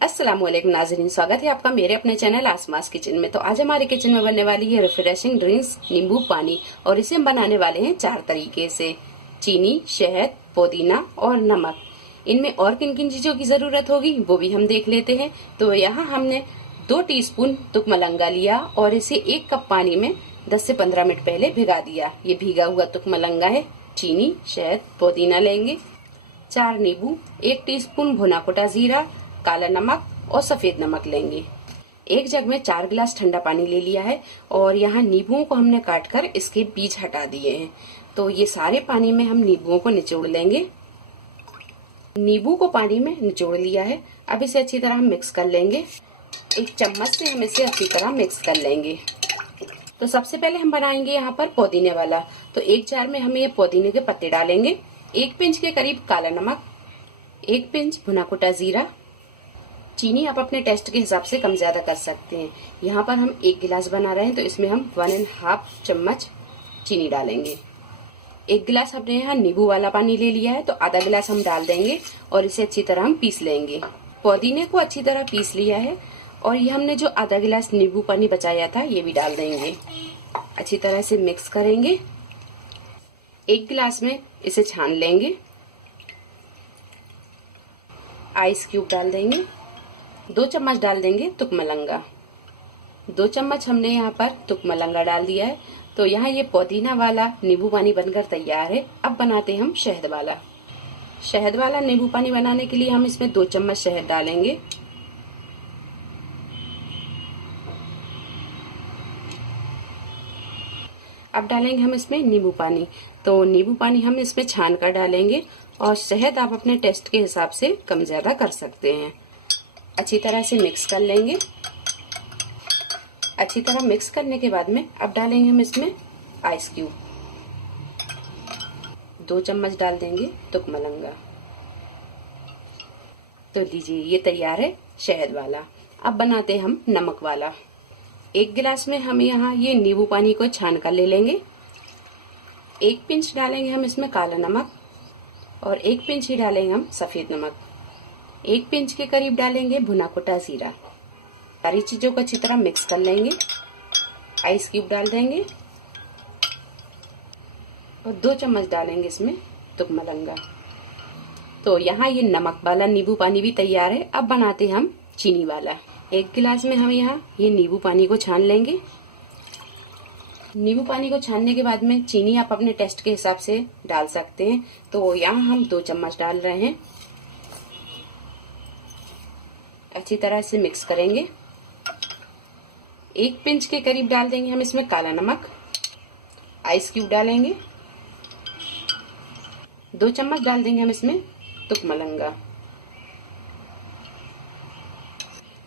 अस्सलाम वालेकुम नाज़रीन, स्वागत है आपका मेरे अपने चैनल आसमास किचन में। तो आज हमारे किचन में बनने वाली है रिफ्रेशिंग ड्रिंक्स नींबू पानी, और इसे हम बनाने वाले हैं 4 तरीके से। चीनी, शहद, पुदीना और नमक। इनमें और किन किन चीजों की जरूरत होगी वो भी हम देख लेते हैं। तो यहाँ हमने 2 टीस्पून तुकमलंगा लिया और इसे 1 कप पानी में 10 से 15 मिनट पहले भिगा दिया। ये भीगा हुआ तुकमलंगा है। चीनी, शहद, पुदीना लेंगे, 4 नींबू, 1 टीस्पून भुना कुटा जीरा, काला नमक और सफेद नमक लेंगे। एक जग में 4 गिलास ठंडा पानी ले लिया है और यहाँ नींबुओं को हमने काटकर इसके बीज हटा दिए हैं। तो ये सारे पानी में हम नींबुओं को निचोड़ लेंगे। नींबू को पानी में निचोड़ लिया है। अब इसे अच्छी तरह हम मिक्स कर लेंगे। एक चम्मच से हम इसे अच्छी तरह मिक्स कर लेंगे। तो सबसे पहले हम बनाएंगे यहाँ पर पुदीने वाला। तो एक जार में हम ये पुदीने के पत्ते डालेंगे, 1 पिंच के करीब काला नमक, 1 पिंच भुना कुटा जीरा। चीनी आप अपने टेस्ट के हिसाब से कम ज्यादा कर सकते हैं। यहाँ पर हम 1 गिलास बना रहे हैं तो इसमें हम 1.5 चम्मच चीनी डालेंगे। 1 गिलास हमने यहाँ नींबू वाला पानी ले लिया है तो आधा गिलास हम डाल देंगे और इसे अच्छी तरह हम पीस लेंगे। पुदीने को अच्छी तरह पीस लिया है और ये हमने जो आधा गिलास नींबू पानी बचाया था ये भी डाल देंगे। अच्छी तरह से मिक्स करेंगे। 1 गिलास में इसे छान लेंगे। आइस क्यूब डाल देंगे। 2 चम्मच डाल देंगे तुकमलंगा। 2 चम्मच हमने यहाँ पर तुकमलंगा डाल दिया है। तो यहाँ ये पुदीना वाला नींबू पानी बनकर तैयार है। अब बनाते हैं हम शहद वाला। शहद वाला नींबू पानी बनाने के लिए हम इसमें 2 चम्मच शहद डालेंगे। अब डालेंगे हम इसमें नींबू पानी। तो नींबू पानी हम इसमें छान कर डालेंगे और शहद आप अपने टेस्ट के हिसाब से कम ज्यादा कर सकते हैं। अच्छी तरह से मिक्स कर लेंगे। अच्छी तरह मिक्स करने के बाद में अब डालेंगे हम इसमें आइस क्यूब। 2 चम्मच डाल देंगे तुकमलंगा। तो लीजिए ये तैयार है शहद वाला। अब बनाते हैं हम नमक वाला। 1 गिलास में हम यहाँ ये नींबू पानी को छान कर ले लेंगे। 1 पिंच डालेंगे हम इसमें काला नमक और 1 पिंच ही डालेंगे हम सफेद नमक। 1 पिंच के करीब डालेंगे भुना कुटा जीरा। सारी चीजों को अच्छी तरह मिक्स कर लेंगे। आइस क्यूब डाल देंगे और 2 चम्मच डालेंगे इसमें तुकमलंगा। तो यहाँ ये नमक वाला नींबू पानी भी तैयार है। अब बनाते हैं हम चीनी वाला। 1 गिलास में हम यहाँ ये नींबू पानी को छान लेंगे। नींबू पानी को छानने के बाद में चीनी आप अपने टेस्ट के हिसाब से डाल सकते हैं। तो यहाँ हम 2 चम्मच डाल रहे हैं। अच्छी तरह से मिक्स करेंगे। 1 पिंच के करीब डाल देंगे हम इसमें काला नमक। आइस क्यूब डालेंगे। 2 चम्मच डाल देंगे हम इसमें तुकमलंगा।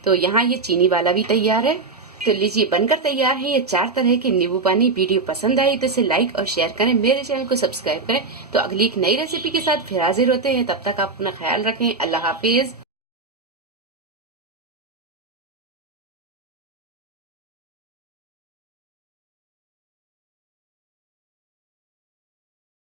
तो यहाँ ये चीनी वाला भी तैयार है। तो लीजिए बनकर तैयार है ये 4 तरह के नींबू पानी। वीडियो पसंद आई तो इसे लाइक और शेयर करें, मेरे चैनल को सब्सक्राइब करें। तो अगली एक नई रेसिपी के साथ फिर हाजिर होते हैं। तब तक आप अपना ख्याल रखें। अल्लाह हाफिज।